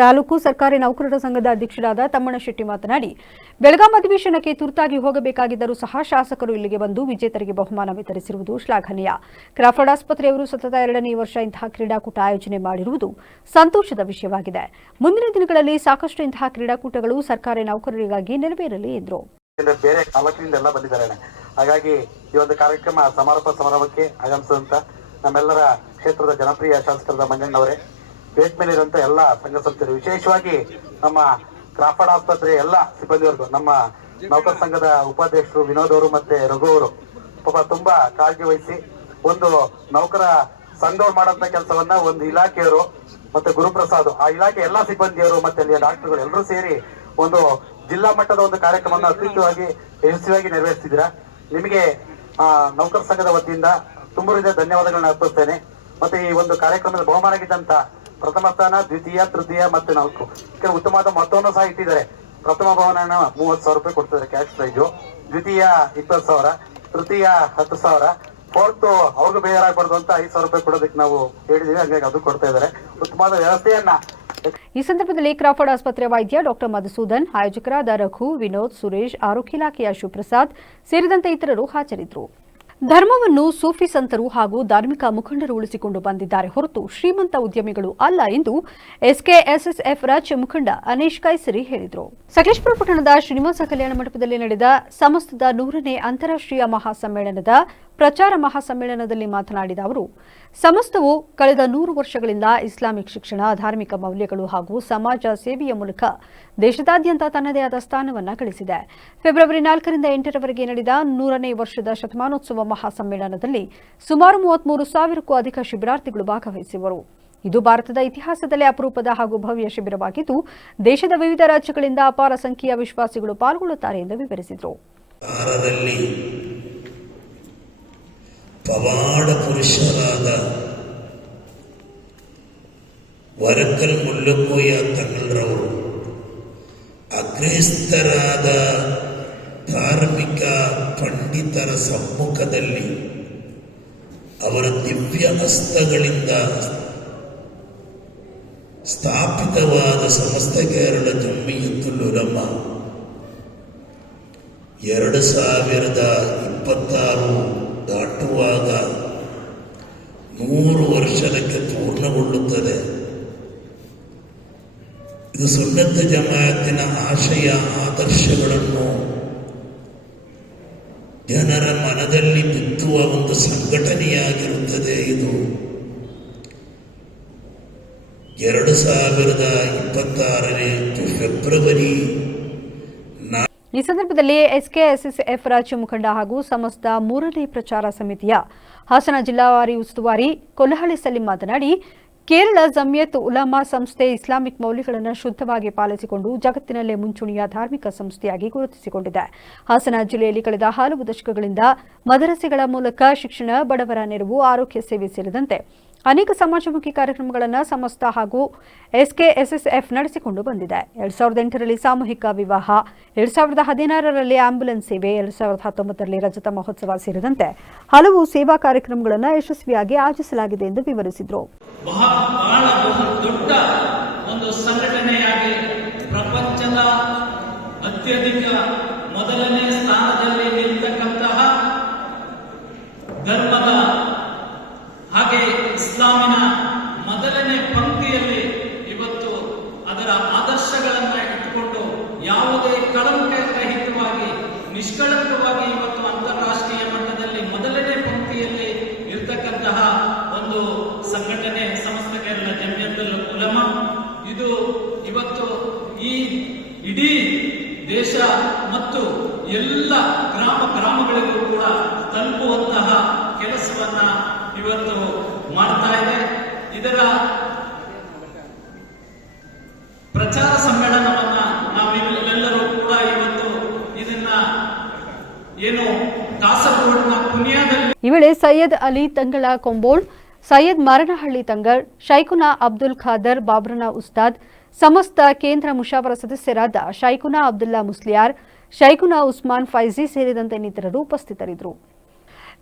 ತಾಲೂಕು ಸರ್ಕಾರಿ ನೌಕರರ ಸಂಘದ ಅಧ್ಯಕ್ಷರಾದ ತಮ್ಮಣ್ಣಶೆಟ್ಟಿ ಮಾತನಾಡಿ, ಬೆಳಗಾಂ ಅಧಿವೇಶನಕ್ಕೆ ತುರ್ತಾಗಿ ಹೋಗಬೇಕಾಗಿದ್ದರೂ ಸಹ ಶಾಸಕರು ಇಲ್ಲಿಗೆ ಬಂದು ವಿಜೇತರಿಗೆ ಬಹುಮಾನ ವಿತರಿಸಿರುವುದು ಶ್ಲಾಘನೀಯ. ಕ್ರಾಫರ್ಡ್ ಆಸ್ಪತ್ರೆಯವರು ಸತತ 2ನೇ ವರ್ಷ ಇಂತಹ ಕ್ರೀಡಾಕೂಟ ಆಯೋಜನೆ ಮಾಡಿರುವುದು ಸಂತೋಷದ ವಿಷಯವಾಗಿದೆ. ಮುಂದಿನ ದಿನಗಳಲ್ಲಿ ಸಾಕಷ್ಟು ಇಂತಹ ಕ್ರೀಡಾಕೂಟಗಳು ಸರ್ಕಾರಿ ನೌಕರರಿಗಾಗಿ ನೆರವೇರಲಿ ಎಂದರು. ಬೇರೆ ತಾಲೂಕಿನಿಂದ ಎಲ್ಲ ಬಂದಿದ್ದಾರೆ. ಹಾಗಾಗಿ ಈ ಒಂದು ಕಾರ್ಯಕ್ರಮ ಸಮಾರೋಪ ಸಮಾರಂಭಕ್ಕೆ ಆಗಮಿಸಿದಂತ ನಮ್ಮೆಲ್ಲರ ಕ್ಷೇತ್ರದ ಜನಪ್ರಿಯ ಶಾಸಕರಾದ ಮಂಜಣ್ಣವರೇ, ವೇಟ್ ಮೇಲೆ ಇರುವಂತ ಎಲ್ಲ ಸಂಘ ಸಂಸ್ಥೆಗಳು, ವಿಶೇಷವಾಗಿ ನಮ್ಮ ಕ್ರಾಫರ್ಡ್ ಆಸ್ಪತ್ರೆ ಎಲ್ಲ ಸಿಬ್ಬಂದಿವರೆಗೂ, ನಮ್ಮ ನೌಕರ ಸಂಘದ ಉಪಾಧ್ಯಕ್ಷರು ವಿನೋದ್ ಅವರು ಮತ್ತೆ ರಘು ಅವರು ಪಾಪ ತುಂಬಾ ಕಾಳಜಿ ವಹಿಸಿ ಒಂದು ನೌಕರ ಸಂಘವ್ರು ಮಾಡೋಂಥ ಕೆಲಸವನ್ನ ಒಂದು ಇಲಾಖೆಯವರು ಮತ್ತೆ ಗುರುಪ್ರಸಾದ್, ಆ ಇಲಾಖೆ ಎಲ್ಲಾ ಸಿಬ್ಬಂದಿಯವರು ಮತ್ತೆ ಅಲ್ಲಿಯ ಡಾಕ್ಟರ್ಗಳು ಎಲ್ಲರೂ ಸೇರಿ ಒಂದು ಜಿಲ್ಲಾ ಮಟ್ಟದ ಒಂದು ಕಾರ್ಯಕ್ರಮವನ್ನು ಅತ್ಯುತ್ತಮವಾಗಿ ಯಶಸ್ವಿಯಾಗಿ ನೆರವೇರಿಸಿದ್ದೀರಾ. ನಿಮಗೆ ನೌಕರ ಸಂಘದ ವತಿಯಿಂದ ತುಂಬ ಧನ್ಯವಾದಗಳನ್ನ ಅರ್ಪಿಸ್ತೇನೆ. ಮತ್ತೆ ಈ ಒಂದು ಕಾರ್ಯಕ್ರಮದ ಬಹುಮಾನಗಿದ್ದಂತ ಪ್ರಥಮ ಸ್ಥಾನ, ದ್ವಿತೀಯ, ತೃತೀಯ ಮತ್ತೆ 4 ಉತ್ತಮವಾದ ಮೊತ್ತವನ್ನು ಸಹ ಇಟ್ಟಿದ್ದಾರೆ. ಪ್ರಥಮ ಬಹುಮಾನ 30,000 ರೂಪಾಯಿ ಕೊಡ್ತಿದ್ದಾರೆ ಕ್ಯಾಶ್ ಪ್ರೈಜು, ದ್ವಿತೀಯ 20,000, ತೃತೀಯ 10,000, ಫೋರ್ತ್ ಅವ್ರಿಗೂ ಬೇಜಾರಾಗಬಾರ್ದು ಅಂತ 5,000 ರೂಪಾಯಿ ಕೊಡೋದಕ್ಕೆ ನಾವು ಹೇಳಿದೀವಿ. ಹಾಗಾಗಿ ಅದು ಕೊಡ್ತಾ ಇದ್ದಾರೆ. ಉತ್ತಮವಾದ ವ್ಯವಸ್ಥೆಯನ್ನ ಈ ಸಂದರ್ಭದಲ್ಲಿ ಕ್ರಾಫರ್ಡ್ ಆಸ್ಪತ್ರೆ ವೈದ್ಯ ಡಾಕ್ಟರ್ ಮಧುಸೂದನ್, ಆಯೋಜಕರಾದ ರಘು, ವಿನೋದ್, ಸುರೇಶ್, ಆರೋಗ್ಯ ಇಲಾಖೆಯ ಶಿವಪ್ರಸಾದ್ ಸೇರಿದಂತೆ ಇತರರು ಹಾಜರಿದ್ದರು. ಧರ್ಮವನ್ನು ಸೂಫಿ ಸಂತರು ಹಾಗೂ ಧಾರ್ಮಿಕ ಮುಖಂಡರು ಉಳಿಸಿಕೊಂಡು ಬಂದಿದ್ದಾರೆ ಹೊರತು ಶ್ರೀಮಂತ ಉದ್ಯಮಿಗಳು ಅಲ್ಲ ಎಂದು ಎಸ್ಕೆಎಸ್ಎಸ್ಎಫ್ ರಾಜ್ಯ ಮುಖಂಡ ಅನೀಶ್ ಕೈಸರಿ ಹೇಳಿದರು. ಸಕಲೇಶಪುರ ಪಟ್ಟಣದ ಶ್ರೀನಿವಾಸ ಕಲ್ಯಾಣ ಮಂಟಪದಲ್ಲಿ ನಡೆದ ಸಮಸ್ತದ 100ನೇ ಅಂತಾರಾಷ್ಟ್ರೀಯ ಮಹಾಸಮ್ಮೇಳನದ ಪ್ರಚಾರ ಮಹಾಸಮ್ಮೇಳನದಲ್ಲಿ ಮಾತನಾಡಿದ ಅವರು, ಸಮಸ್ತವು ಕಳೆದ 100 ವರ್ಷಗಳಿಂದ ಇಸ್ಲಾಮಿಕ್ ಶಿಕ್ಷಣ, ಧಾರ್ಮಿಕ ಮೌಲ್ಯಗಳು ಹಾಗೂ ಸಮಾಜ ಸೇವೆಯ ಮೂಲಕ ದೇಶದಾದ್ಯಂತ ತನ್ನದೇ ಆದ ಸ್ಥಾನವನ್ನು ಗಳಿಸಿದೆ. ಫೆಬ್ರವರಿ 4ರಿಂದ 8ರವರೆಗೆ ನಡೆದ 100ನೇ ವರ್ಷದ ಶತಮಾನೋತ್ಸವ ಮಹಾಸಮ್ಮೇಳನದಲ್ಲಿ ಸುಮಾರು 33,000ಕ್ಕೂ ಅಧಿಕ ಶಿಬಿರಾರ್ಥಿಗಳು ಭಾಗವಹಿಸಿದರು. ಇದು ಭಾರತದ ಇತಿಹಾಸದಲ್ಲೇ ಅಪರೂಪದ ಹಾಗೂ ಭವ್ಯ ಶಿಬಿರವಾಗಿದ್ದು, ದೇಶದ ವಿವಿಧ ರಾಜ್ಯಗಳಿಂದ ಅಪಾರ ಸಂಖ್ಯೆಯ ವಿಶ್ವಾಸಿಗಳು ಪಾಲ್ಗೊಳ್ಳುತ್ತಾರೆ ಎಂದು ವಿವರಿಸಿದರು. ಪವಾಡ ಪುರುಷರಾದ ವರಕಲ್ ಮುಲ್ಲಕೋಯ ತಗಳರವರು ಅಗ್ರಸ್ತರಾದ ಧಾರ್ಮಿಕ ಪಂಡಿತರ ಸಮ್ಮುಖದಲ್ಲಿ ಅವರ ದಿವ್ಯ ಹಸ್ತಗಳಿಂದ ಸ್ಥಾಪಿತವಾದ ಸಮಸ್ತ ಕೇರಳ ಜಮಿಯತುಲ್ ಉಲಮಾ 2026 ದಾಟುವಾಗ 100 ವರ್ಷಕ್ಕೆ ಪೂರ್ಣಗೊಳ್ಳುತ್ತದೆ. ಇದು ಸುನ್ನತ್ ಜಮಾಅತಿನ ಆಶಯ ಆದರ್ಶಗಳನ್ನು ಜನರ ಮನದಲ್ಲಿ ಬಿತ್ತುವ ಒಂದು ಸಂಘಟನೆಯಾಗಿರುತ್ತದೆ. ಇದು 2026 ಫೆಬ್ರವರಿ. ಈ ಸಂದರ್ಭದಲ್ಲಿ ಎಸ್ಕೆಎಸ್ಎಸ್ಎಫ್ ರಾಜ್ಯ ಮುಖಂಡ ಹಾಗೂ ಸಮಸ್ತ 3ನೇ ಪ್ರಚಾರ ಸಮಿತಿಯ ಹಾಸನ ಜಿಲ್ಲಾವಾರಿ ಉಸ್ತುವಾರಿ ಕೊಲ್ಲಹಳ್ಳಿ ಸಲೀಂ ಮಾತನಾಡಿ, ಕೇರಳ ಜಮಿಯತ್ ಉಲಮಾ ಸಂಸ್ಥೆ ಇಸ್ಲಾಮಿಕ್ ಮೌಲ್ಯಗಳನ್ನು ಶುದ್ಧವಾಗಿ ಪಾಲಿಸಿಕೊಂಡು ಜಗತ್ತಿನಲ್ಲೇ ಮುಂಚೂಣಿಯ ಧಾರ್ಮಿಕ ಸಂಸ್ಥೆಯಾಗಿ ಗುರುತಿಸಿಕೊಂಡಿದೆ. ಹಾಸನ ಜಿಲ್ಲೆಯಲ್ಲಿ ಕಳೆದ ಹಲವು ದಶಕಗಳಿಂದ ಮದರಸೆಗಳ ಮೂಲಕ ಶಿಕ್ಷಣ, ಬಡವರ ನೆರವು, ಆರೋಗ್ಯ ಸೇವೆ ಸೇರಿದಂತೆ ಅನೇಕ ಸಮಾಜಮುಖಿ ಕಾರ್ಯಕ್ರಮಗಳನ್ನು ಸಮಸ್ತ ಹಾಗೂ ಎಸ್ಕೆಎಸ್ಎಸ್ಎಫ್ ನಡೆಸಿಕೊಂಡು ಬಂದಿದೆ. 2008ರಲ್ಲಿ ಸಾಮೂಹಿಕ ವಿವಾಹ, 2016ರಲ್ಲಿ ಆಂಬ್ಯುಲೆನ್ಸ್ ಸೇವೆ, 2019ರಲ್ಲಿ ರಜತ ಮಹೋತ್ಸವ ಸೇರಿದಂತೆ ಹಲವು ಸೇವಾ ಕಾರ್ಯಕ್ರಮಗಳನ್ನು ಯಶಸ್ವಿಯಾಗಿ ಆಯೋಜಿಸಲಾಗಿದೆ ಎಂದು ವಿವರಿಸಿದರು. ಬಹಳ ದೊಡ್ಡ ಒಂದು ಸಂಘಟನೆಯಾಗಿ ಪ್ರಪಂಚದ ಅತ್ಯಧಿಕ ಮೊದಲನೇ ಸ್ಥಾನದಲ್ಲಿ ನಿಲ್ತಕ್ಕಂತಹ ಧರ್ಮದ ಹಾಗೆ ಇಸ್ಲಾಮಿನ ಮೊದಲನೇ ಪಂಕ್ತಿಯಲ್ಲಿ ಇವತ್ತು ಅದರ ಆದರ್ಶಗಳನ್ನು ಇಟ್ಟುಕೊಂಡು ಯಾವುದೇ ಕಳಂಕ ರಹಿತವಾಗಿ ನಿಷ್ಕಳಂಕವಾಗಿ ಇವತ್ತು ಅಂತಾರಾಷ್ಟ್ರೀಯ ಮಟ್ಟದಲ್ಲಿ ಮೊದಲನೇ ಪಂಕ್ತಿಯಲ್ಲಿ ಇರತಕ್ಕಂತಹ ಒಂದು ಸಂಘಟನೆ ಸಮಸ್ತ ಕೇರಳ ಜಮಿಯತುಲ್ ಉಲಮಾ. ಇದು ಇವತ್ತು ಈ ಇಡೀ ದೇಶ ಮತ್ತು ಎಲ್ಲ ಗ್ರಾಮಗಳಿಗೂ ಕೂಡ ತಲುಪುವಂತಹ ಕೆಲಸವನ್ನ ಇವತ್ತು ಮಾಡ್ತಾ ಇದೆ. ಇದರ ಪ್ರಚಾರ ಸಮ್ಮೇಳನವನ್ನ ನಾವೆಲ್ಲರೂ ಕೂಡ ಇವತ್ತು ಇದನ್ನ ಏನು ಕಾಸರಗೋಡಿನ ಕುನಿಯಾದಲ್ಲಿ ಈ ವೇಳೆ ಸೈಯದ್ ಅಲಿ ತಂಗಳ ಕೊಂಬೋಳ್, ಸೈಯದ್ ಮಾರನಹಳ್ಳಿ ತಂಗಳ್, ಶೈಖುನಾ ಅಬ್ದುಲ್ ಖಾದರ್ ಬಾಬ್ರನ ಉಸ್ತಾದ್, ಸಮಸ್ತ ಕೇಂದ್ರ ಮುಷಾವರ ಸದಸ್ಯರಾದ ಶೈಖುನಾ ಅಬ್ದುಲ್ಲಾ ಮುಸ್ಲಿಯಾರ್, ಶೈಖುನಾ ಉಸ್ಮಾನ್ ಫೈಜಿ ಸೇರಿದಂತೆ ಇನ್ನಿತರರು ಉಪಸ್ಥಿತರಿದ್ದರು.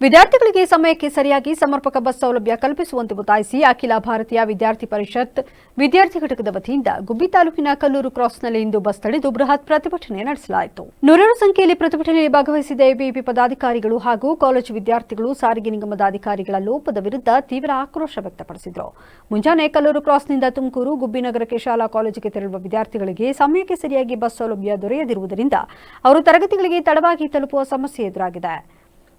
ವಿದ್ಯಾರ್ಥಿಗಳಿಗೆ ಸಮಯಕ್ಕೆ ಸರಿಯಾಗಿ ಸಮರ್ಪಕ ಬಸ್ ಸೌಲಭ್ಯ ಕಲ್ಪಿಸುವಂತೆ ಒತ್ತಾಯಿಸಿ ಅಖಿಲ ಭಾರತೀಯ ವಿದ್ಯಾರ್ಥಿ ಪರಿಷತ್ ವಿದ್ಯಾರ್ಥಿ ಘಟಕದ ವತಿಯಿಂದ ಗುಬ್ಬಿ ತಾಲೂಕಿನ ಕಲ್ಲೂರು ಕ್ರಾಸ್ನಲ್ಲಿ ಇಂದು ಬಸ್ ತಡೆದು ಬೃಹತ್ ಪ್ರತಿಭಟನೆ ನಡೆಸಲಾಯಿತು. ನೂರಾರು ಸಂಖ್ಯೆಯಲ್ಲಿ ಪ್ರತಿಭಟನೆಯಲ್ಲಿ ಭಾಗವಹಿಸಿದ ಎಬಿವಿಪಿ ಪದಾಧಿಕಾರಿಗಳು ಹಾಗೂ ಕಾಲೇಜು ವಿದ್ಯಾರ್ಥಿಗಳು ಸಾರಿಗೆ ನಿಗಮದ ಅಧಿಕಾರಿಗಳ ಲೋಪದ ವಿರುದ್ಧ ತೀವ್ರ ಆಕ್ರೋಶ ವ್ಯಕ್ತಪಡಿಸಿದರು. ಮುಂಜಾನೆ ಕಲ್ಲೂರು ಕ್ರಾಸ್ನಿಂದ ತುಮಕೂರು, ಗುಬ್ಬಿ ನಗರಕ್ಕೆ ಶಾಲಾ ಕಾಲೇಜಿಗೆ ತೆರಳುವ ವಿದ್ಯಾರ್ಥಿಗಳಿಗೆ ಸಮಯಕ್ಕೆ ಸರಿಯಾಗಿ ಬಸ್ ಸೌಲಭ್ಯ ದೊರೆಯದಿರುವುದರಿಂದ ಅವರು ತರಗತಿಗಳಿಗೆ ತಡವಾಗಿ ತಲುಪುವ ಸಮಸ್ಯೆ ಎದುರಾಗಿದೆ.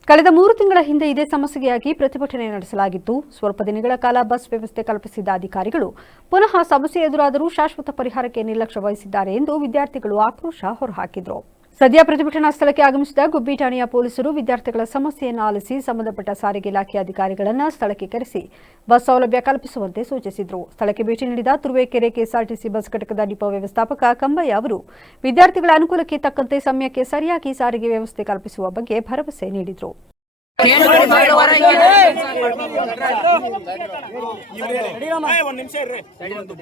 ಕಳೆದ 3 ತಿಂಗಳ ಹಿಂದೆ ಇದೇ ಸಮಸ್ಯೆಯಾಗಿ ಪ್ರತಿಭಟನೆ ನಡೆಸಲಾಗಿತ್ತು. ಸ್ವಲ್ಪ ದಿನಗಳ ಕಾಲ ಬಸ್ ವ್ಯವಸ್ಥೆ ಕಲ್ಪಿಸಿದ್ದ ಅಧಿಕಾರಿಗಳು ಪುನಃ ಸಮಸ್ಯೆ ಎದುರಾದರೂ ಶಾಶ್ವತ ಪರಿಹಾರಕ್ಕೆ ನಿರ್ಲಕ್ಷ್ಯ ವಹಿಸಿದ್ದಾರೆ ಎಂದು ವಿದ್ಯಾರ್ಥಿಗಳು ಆಕ್ರೋಶ ಹೊರಹಾಕಿದರು. ಸದ್ಯ ಪ್ರತಿಭಟನಾ ಸ್ಥಳಕ್ಕೆ ಆಗಮಿಸಿದ ಗುಬ್ಬಿ ಠಾಣೆಯ ಪೊಲೀಸರು ವಿದ್ಯಾರ್ಥಿಗಳ ಸಮಸ್ಯೆಯನ್ನು ಆಲಿಸಿ ಸಂಬಂಧಪಟ್ಟ ಸಾರಿಗೆ ಇಲಾಖೆ ಅಧಿಕಾರಿಗಳನ್ನು ಸ್ಥಳಕ್ಕೆ ಕರೆಸಿ ಬಸ್ ಸೌಲಭ್ಯ ಕಲ್ಪಿಸುವಂತೆ ಸೂಚಿಸಿದರು. ಸ್ಥಳಕ್ಕೆ ಭೇಟಿ ನೀಡಿದ ತುರುವೇಕೆರೆ ಕೆಎಸ್ಆರ್ಟಿಸಿ ಬಸ್ ಘಟಕದ ಡಿಪೋ ವ್ಯವಸ್ಥಾಪಕ ಕಂಬಯ್ಯ ಅವರು ವಿದ್ಯಾರ್ಥಿಗಳ ಅನುಕೂಲಕ್ಕೆ ತಕ್ಕಂತೆ ಸಮಯಕ್ಕೆ ಸರಿಯಾಗಿ ಸಾರಿಗೆ ವ್ಯವಸ್ಥೆ ಕಲ್ಪಿಸುವ ಬಗ್ಗೆ ಭರವಸೆ ನೀಡಿದರು.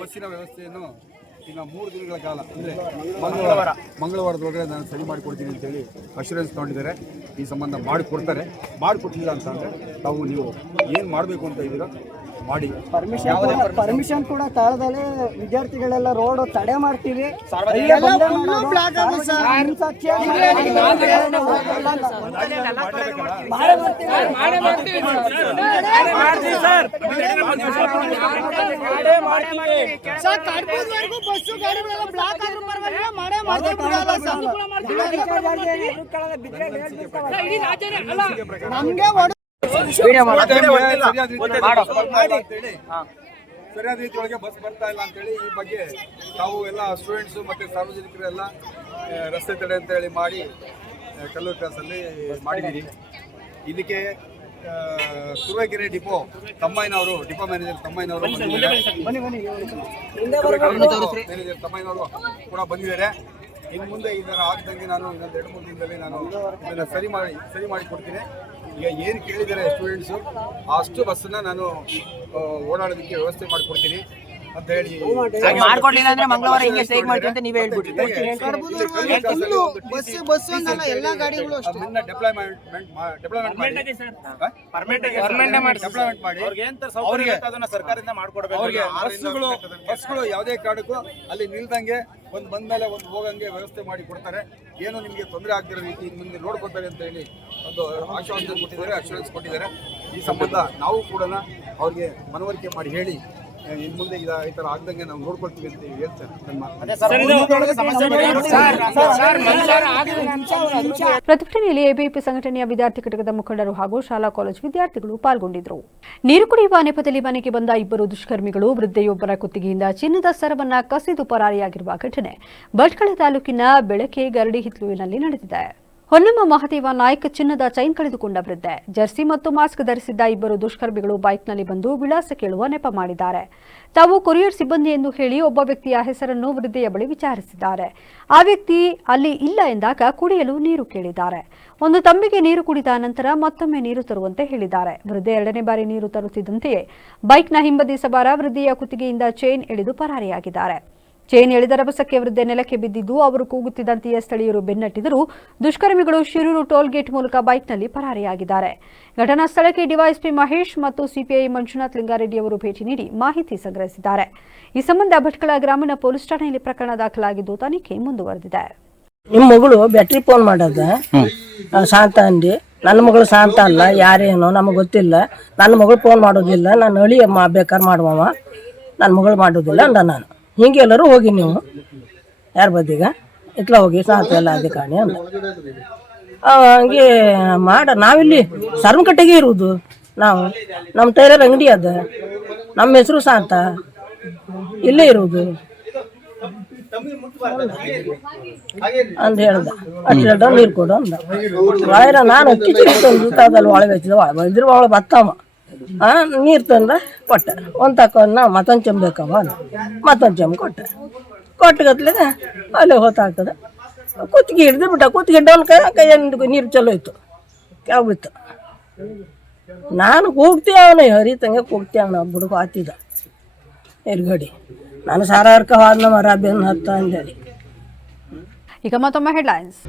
ಬಸ್ಸಿನ ವ್ಯವಸ್ಥೆಯನ್ನು ಈಗ 3 ದಿನಗಳ ಕಾಲ ಅಂದರೆ ಮಂಗಳವಾರದೊಳಗಡೆ ನಾನು ಸರಿ ಮಾಡಿಕೊಡ್ತೀನಿ ಅಂತೇಳಿ ಅಶ್ಯೂರೆನ್ಸ್ ತೊಗೊಂಡಿದ್ದಾರೆ. ಈ ಸಂಬಂಧ ಮಾಡಿಕೊಡ್ತಾರೆ. ಮಾಡಿಕೊಟ್ಟಿಲ್ಲ ಅಂತಂದರೆ ನೀವು ಏನು ಮಾಡಬೇಕು ಅಂತ ಇದ್ದೀರಾ ಮಾಡಿ. ಪರ್ಮಿಷನ್ ಕೂಡ ತಾಳದಲ್ಲೇ ವಿದ್ಯಾರ್ಥಿಗಳೆಲ್ಲ ರೋಡ್ ತಡೆ ಮಾಡ್ತೀವಿ. ಬಸ್ಸು ಗಾಡಿಗಳೆಲ್ಲ ಬ್ಲಾಕ್ ಆದ್ರೂ ಪರವಾಗಿಲ್ಲ, ಮಾಡೇ ಸರಿಯಾದ ರೀತಿಯೊಳಗೆ ಬಸ್ ಬರ್ತಾ ಇಲ್ಲ ಅಂತೇಳಿ ಈ ಬಗ್ಗೆ ತಾವು ಎಲ್ಲ ಸ್ಟೂಡೆಂಟ್ಸು ಮತ್ತು ಸಾರ್ವಜನಿಕರೆಲ್ಲ ರಸ್ತೆ ತಡೆ ಅಂತೇಳಿ ಮಾಡಿ ಕಲ್ಲೂರು ಕ್ರಾಸಲ್ಲಿ ಮಾಡಿದ್ದೀರಿ. ಇದಕ್ಕೆ ತುರುವೇಕೆರೆ ಡಿಪೋ ತಮ್ಮಯ್ಯನವರು, ಡಿಪೋ ಮ್ಯಾನೇಜರ್ ತಮ್ಮಯ್ಯನವರು ಮ್ಯಾನೇಜರ್ ತಮ್ಮಯ್ಯನವರು ಕೂಡ ಬಂದಿದ್ದಾರೆ. ಇನ್ನು ಮುಂದೆ ಇದರ ಆಗದಂಗೆ ನಾನು ಇನ್ನೊಂದು 2-3 ದಿನದಲ್ಲಿ ನಾನು ಇದನ್ನು ಸರಿ ಮಾಡಿ ಕೊಡ್ತೀನಿ. ಈಗ ಏನು ಕೇಳಿದ್ದಾರೆ ಸ್ಟೂಡೆಂಟ್ಸು ಅಷ್ಟು ಬಸ್ಸನ್ನು ನಾನು ಓಡಾಡೋದಕ್ಕೆ ವ್ಯವಸ್ಥೆ ಮಾಡಿಕೊಡ್ತೀನಿ ಅಂತ ಹೇಳಿ ಮಾಡ್ಕೊಡ್ಲಿಲ್ಲ ಅಂದ್ರೆ ಮಂಗಳವಾರ ಹಿಂಗೆ ಸ್ಟ್ರೈಕ್ ಮಾಡ್ತೀವಿ ಅಂತ ನೀವೇ ಹೇಳ್ಬಿಟ್ಟು ಎಲ್ಲ ಗಾಡಿಗಳು ಬಸ್ಗಳು ಯಾವುದೇ ಕಾರಣಕ್ಕೂ ಅಲ್ಲಿ ನಿಲ್ದಂಗೆ ಒಂದು ಬಂದ್ಮೇಲೆ ಒಂದು ಹೋಗಂಗೆ ವ್ಯವಸ್ಥೆ ಮಾಡಿ ಕೊಡ್ತಾರೆ. ಏನು ನಿಮಗೆ ತೊಂದರೆ ಆಗದಿರೋ ರೀತಿ ಮುಂದೆ ನೋಡ್ಕೊತಾರೆ ಅಂತ ಹೇಳಿ ಒಂದು ಆಶ್ವಾಸನೆ ಕೊಟ್ಟಿದ್ದಾರೆ, ಅಶ್ಯೂರೆನ್ಸ್ ಕೊಟ್ಟಿದ್ದಾರೆ. ಈ ಸಂಬಂಧ ನಾವು ಕೂಡ ಅವ್ರಿಗೆ ಮನವರಿಕೆ ಮಾಡಿ ಹೇಳಿ ಇನ್ನು ಮುಂದೆ ಈ ಥರ ಆಗ್ದಂಗೆ ನಾವು ನೋಡ್ಕೊಳ್ತೀವಿ ಅಂತ ಹೇಳ್ತಾರೆ. ಪ್ರತಿಭಟನೆಯಲ್ಲಿ ಎಬಿವಿಪಿ ಸಂಘಟನೆಯ ವಿದ್ಯಾರ್ಥಿ ಘಟಕದ ಮುಖಂಡರು ಹಾಗೂ ಶಾಲಾ ಕಾಲೇಜು ವಿದ್ಯಾರ್ಥಿಗಳು ಪಾಲ್ಗೊಂಡಿದ್ದರು. ನೀರು ಕುಡಿಯುವ ನೆಪದಲ್ಲಿ ಮನೆಗೆ ಬಂದ 2 ದುಷ್ಕರ್ಮಿಗಳು ವೃದ್ಧೆಯೊಬ್ಬರ ಕುತ್ತಿಗೆಯಿಂದ ಚಿನ್ನದ ಸರವನ್ನ ಕಸಿದು ಪರಾರಿಯಾಗಿರುವ ಘಟನೆ ಭಟ್ಕಳ ತಾಲೂಕಿನ ಬೆಳಕೆ ಗರಡಿ ಹಿತ್ಲುವಿನಲ್ಲಿ ನಡೆದಿದೆ. ಹೊನ್ನಮ್ಮ ಮಹದೇವ ನಾಯ್ಕ್ ಚಿನ್ನದ ಚೈನ್ ಕಳೆದುಕೊಂಡ ವೃದ್ಧೆ. ಜರ್ಸಿ ಮತ್ತು ಮಾಸ್ಕ್ ಧರಿಸಿದ್ದ ಇಬ್ಬರು ದುಷ್ಕರ್ಮಿಗಳು ಬೈಕ್ನಲ್ಲಿ ಬಂದು ವಿಳಾಸ ಕೇಳುವ ನೆಪ ಮಾಡಿದ್ದಾರೆ. ತಾವು ಕೊರಿಯರ್ ಸಿಬ್ಬಂದಿ ಎಂದು ಹೇಳಿ ಒಬ್ಬ ವ್ಯಕ್ತಿಯ ಹೆಸರನ್ನು ವೃದ್ಧೆಯ ಬಳಿ ವಿಚಾರಿಸಿದ್ದಾರೆ. ಆ ವ್ಯಕ್ತಿ ಅಲ್ಲಿ ಇಲ್ಲ ಎಂದಾಗ ಕುಡಿಯಲು ನೀರು ಕೇಳಿದ್ದಾರೆ. ಒಂದು ತಂಬಿಗೆ ನೀರು ಕುಡಿದ ನಂತರ ಮತ್ತೊಮ್ಮೆ ನೀರು ತರುವಂತೆ ಹೇಳಿದ್ದಾರೆ. ವೃದ್ಧೆ ಎರಡನೇ ಬಾರಿ ನೀರು ತರುತ್ತಿದ್ದಂತೆಯೇ ಬೈಕ್ನ ಹಿಂಬದಿ ಸವಾರ ವೃದ್ಧೆಯ ಕುತ್ತಿಗೆಯಿಂದ ಚೈನ್ ಎಳೆದು ಪರಾರಿಯಾಗಿದ್ದಾರೆ. ಚೈನ್ ಎಳೆದ ರಭಸಕ್ಕೆ ವೃದ್ಧೆ ನೆಲಕ್ಕೆ ಬಿದ್ದಿದ್ದು ಅವರು ಕೂಗುತ್ತಿದ್ದಂತೆಯೇ ಸ್ಥಳೀಯರು ಬೆನ್ನಟ್ಟಿದರೂ ದುಷ್ಕರ್ಮಿಗಳು ಶಿರೂರು ಟೋಲ್ ಗೇಟ್ ಮೂಲಕ ಬೈಕ್ನಲ್ಲಿ ಪರಾರಿಯಾಗಿದ್ದಾರೆ. ಘಟನಾ ಸ್ಥಳಕ್ಕೆ ಡಿವೈಎಸ್ಪಿ ಮಹೇಶ್ ಮತ್ತು ಸಿಪಿಐ ಮಂಜುನಾಥ್ ಲಿಂಗಾರೆಡ್ಡಿ ಅವರು ಭೇಟಿ ನೀಡಿ ಮಾಹಿತಿ ಸಂಗ್ರಹಿಸಿದ್ದಾರೆ. ಈ ಸಂಬಂಧ ಭಟ್ಕಳ ಗ್ರಾಮೀಣ ಪೊಲೀಸ್ ಠಾಣೆಯಲ್ಲಿ ಪ್ರಕರಣ ದಾಖಲಾಗಿದ್ದು ತನಿಖೆ ಮುಂದುವರೆದಿದೆ. ನಿಮ್ಮ ಮಗಳು ಬ್ಯಾಟ್ರಿ ಫೋನ್ ಮಾಡದ ಶಾಂತ ಅಂದಿ. ನನ್ನ ಮಗಳು ಶಾಂತ ಅಲ್ಲ, ಯಾರೇನೋ ನಮಗೆ ಗೊತ್ತಿಲ್ಲ. ನನ್ನ ಮಗಳು ಫೋನ್ ಮಾಡೋದಿಲ್ಲ, ನಾನು ಅಳಿ ಬೇಕಾದ್ರೆ ಮಾಡುವವ, ನನ್ನ ಮಗಳು ಮಾಡೋದಿಲ್ಲ ಅಂದ. ನಾನು ಹಿಂಗೆ ಎಲ್ಲರೂ ಹೋಗಿ ನೀವು ಯಾರ ಬದಿಗ ಇಟ್ಲ ಹೋಗಿ ಶಾಂತ ಎಲ್ಲ ಅಧಿಕಾರಿ ಅಂದ. ಹಂಗೆ ನಾವಿಲ್ಲಿ ಸರ್ಮಕಟ್ಟೆಗೆ ಇರುವುದು. ನಾವು ನಮ್ಮ ಟೈಲರ್ ಅಂಗಡಿ ಅದ, ನಮ್ಮ ಹೆಸರು ಶಾಂತ, ಇಲ್ಲೇ ಇರುವುದು ಅಂದ ಹೇಳ್ದ. ಅಷ್ಟು ಹೇಳ್ದ ನೀರು ಕೊಡು ಅಂದ. ವಾಯರ ನಾನು ಕಿಚಡಿ ತಂದು ಒಳಗೆ ಹಚ್ಚಿದ ಇದ್ರ ಒಳಗೆ ಬತ್ತವ ನೀರು ತಂದ ಕೊಟ್ಟೆ. ಒಂದು ತಕೊಂಡ ಮತ್ತೊಂದು ಚೆಂಬ ಬೇಕವ ಅಂದ. ಮತ್ತೊಂದು ಚೆಂಬ ಕೊಟ್ಟಗತ್ಲಿಗೆ ಅಲ್ಲೇ ಹೊತ್ತಾಗ್ತದೆ. ಕುತ್ತಿಗೆ ಹಿಡ್ದು ಬಿಟ್ಟ. ಕುತ್ತಿಗೆ ಹಿಡ್ದವನ ಕೈಯಲ್ಲಿ ನೀರು ಚಲೋ ಇತ್ತು, ಯಾವ ಬಿತ್ತು. ನಾನು ಕೂಗ್ತೀವಿ ಅವನ ಹರಿತಂಗೆ ಕೂಗ್ತೀವಿ ಅವನ ಬುಡುಗು ಹಾತಿದ್ದ ಎಲ್ಗಡಿ. ನಾನು ಸಾರಾರ್ಕ ಹೋದ ಮರ ಬೆನ್ನು ಹತ್ತ ಅಂದೇಳಿ. ಈಗ ಮತ್ತೊಮ್ಮೆ ಹೆಡ್ಲೈನ್ಸ್.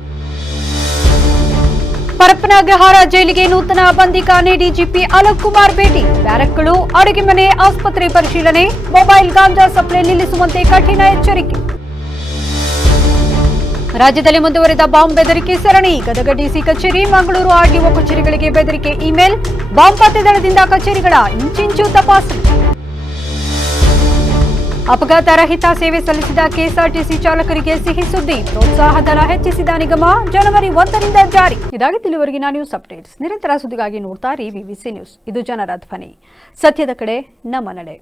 ಪರಪ್ಪನ ಅಗ್ರಹಾರ ಜೈಲಿಗೆ ನೂತನ ಬಂದಿಖಾನೆ ಡಿಜಿಪಿ ಅಲೋಕ್ ಕುಮಾರ್ ಭೇಟಿ. ಬ್ಯಾರಕ್ಗಳು, ಅಡುಗೆ ಮನೆ, ಆಸ್ಪತ್ರೆ ಪರಿಶೀಲನೆ. ಮೊಬೈಲ್ ಗಾಂಜಾ ಸಪ್ಲೈ ನಿಲ್ಲಿಸುವಂತೆ ಕಠಿಣ ಎಚ್ಚರಿಕೆ. ರಾಜ್ಯದಲ್ಲಿ ಮುಂದುವರೆದ ಬಾಂಬ್ ಬೆದರಿಕೆ ಸರಣಿ. ಗದಗ ಡಿಸಿ ಕಚೇರಿ, ಮಂಗಳೂರು ಆರ್ಡಿಒ ಕಚೇರಿಗಳಿಗೆ ಬೆದರಿಕೆ ಇಮೇಲ್. ಬಾಂಬ್ ಪತ್ತೆ ದಳದಿಂದ ಕಚೇರಿಗಳ ಇಂಚಿಂಚು ತಪಾಸಣೆ. ಅಪಘಾತ ರಹಿತ ಸೇವೆ ಸಲ್ಲಿಸಿದ ಕೆಎಸ್ಆರ್ಟಿಸಿ ಚಾಲಕರಿಗೆ ಸಿಹಿ ಸುದ್ದಿ. ಪ್ರೋತ್ಸಾಹಧನ ಹೆಚ್ಚಿಸಿದ ನಿಗಮ ಜನವರಿ 1ರಿಂದ ಜಾರಿ. ಇದಾಗಿತ್ತು ಇಲ್ಲಿವರೆಗಿನ ನ್ಯೂಸ್ ಅಪ್ಡೇಟ್ಸ್. ನಿರಂತರ ಸುದ್ದಿಗಾಗಿ ನೋಡ್ತಾ ಇರಿ ವಿವಿಸಿ ನ್ಯೂಸ್. ಇದು ಜನರ ಧ್ವನಿ. ಸತ್ಯದ ಕಡೆ ನಮ್ಮ ನಡೆ.